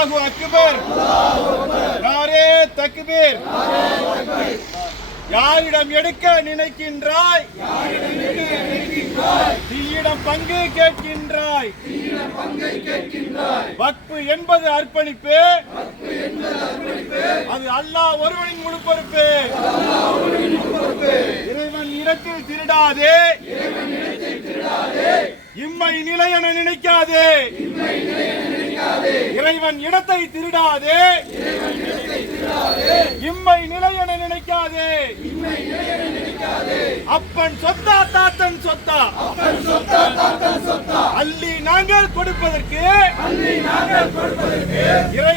அல்லாஹு அக்பர் நாரே தக்பீர் யாரிடம் எடுக்க நினைக்கின்றாய்? தீயிடம் பங்கு கேட்கின்றாய். வக்பு என்பது அர்ப்பணிப்பு. அது அல்லாஹ் ஒருவனின் முழு பொறுப்பு இறைவன் இடத்தில் திருடாதே. இம்மை நிலை என நினைக்காதே. இறைவன் இடத்தை திருடாதே. இம்மை நிலை என நினைக்காதே. அப்பன் சொத்தா தாத்தன் சொத்தா. அள்ளி நாங்கள் கொடுப்பதற்கு. இறை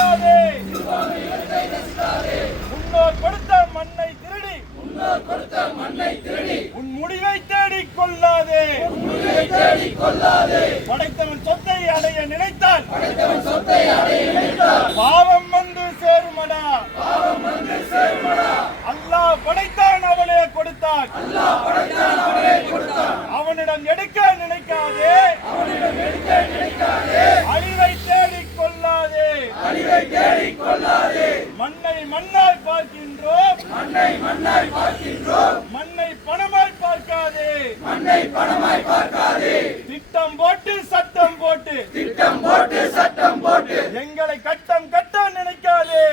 நசுக்காதே முன்னோர் கொடுத்த மண்ணை திருடி. உன் முடிவை தேடிக் கொள்ளாதே. படைத்தவன் சொத்தை அடைய நினைத்தால். பாவம் வந்து சேருமடா. அல்லாஹ் படைத்தான் அவனே கொடுத்தான். அவனிடம் எடுக்க நினைக்காதே அழிவை தேடிக் கொள்ளாதே மண்ணை மண்ணாய் பார்க்கின்றோம். மண்ணை பணமாய் பார்க்காதே. திட்டம் போட்டு சட்டம் போட்டு. திட்டம் போட்டு சட்டம் போட்டு. எங்களை கட்டம் கட்ட நினைக்காதே.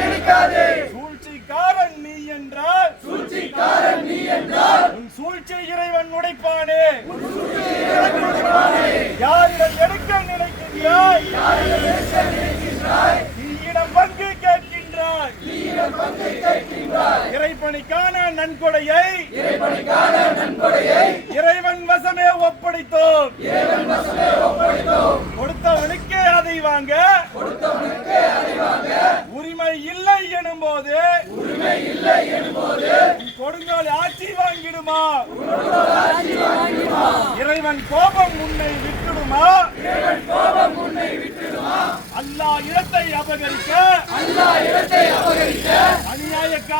நினைக்காதே. சூழ்ச்சிக்காரன் நீ என்றால். சூழ்ச்சிக்காரன் நீ என்றால். உன் சூழ்ச்சி இறைவன் உடைப்பானே. யாரிடம் எடுக்க நினைக்கின்றாய்? தீயிடம் பங்கு கேட்கின்றாய் நன்கொடையை இறைவனுக்கான நன்கொடையை இறைவன் வசமே ஒப்படைத்தோம். இறைவன் வசமே ஒப்படைத்தோம். கொடுத்தவனுக்கே அதை வாங்க. கொடுத்தவனுக்கு உரிமை இல்லை எனும் போது உரிமை இல்லை என்போது கொடுங்கால் ஆட்சி வாங்கிடுமா? இறைவன் கோபம் உன்னை விட்டுடுமா? இறைவன் கோபம் உன்னை விட்டுடுமா? அல்லாஹ் இடத்தை அபகரிக்க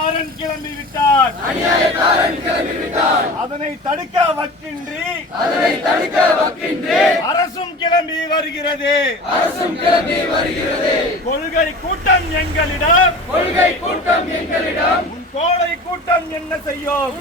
அநியாயக்காரன் கிளம்பி விட்டார் அநியாயக்காரன் கிளம்பி விட்டார் அதனை தடுக்க வக்கின்றி. அதனை தடுக்க வக்கின்றே அரசும் கிளம்பி வருகிறது. அரசும் கிளம்பி வருகிறது. கொள்கை கூட்டம் எங்களிடம். கொள்கை கூட்டம் எங்களிடம். உன் கோடை கூட்டம் என்ன செய்யும்?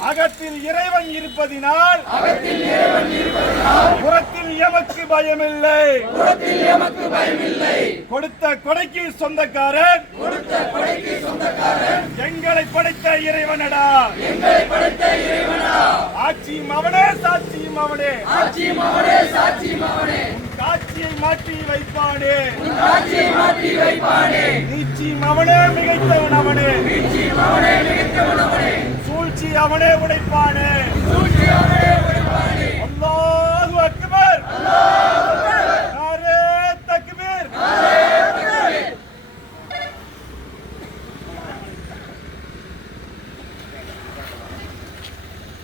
அகத்தில் இறைவன் இருப்பதினால். அகத்தில் இறைவன் இருப்பதனால். புறத்தில் எமக்கு பயமில்லை. புறத்தில் எமக்கு பயமில்லை. கொடுத்த கொடைக்கு சொந்தக்காரன். கொடுத்த கொடைக்கு சொந்தக்காரன். எங்களை படைத்த இறைவனடா. எங்களை படைத்த இறைவனா. ஆட்சியும் அவனே சாட்சியும் அவனே ஆட்சியும் அவனே சாட்சியும் அவனே காட்சியை மாற்றி வைப்பானே. உன் ஆட்சியை மாற்றி வைப்பானே. நீச்சியும் அவனே மிகைத்தவன் அவனே. வீழ்ச்சியும் அவனே மிகத்தவன் அவனே. சூழ்ச்சி அவனே உடைப்பானே.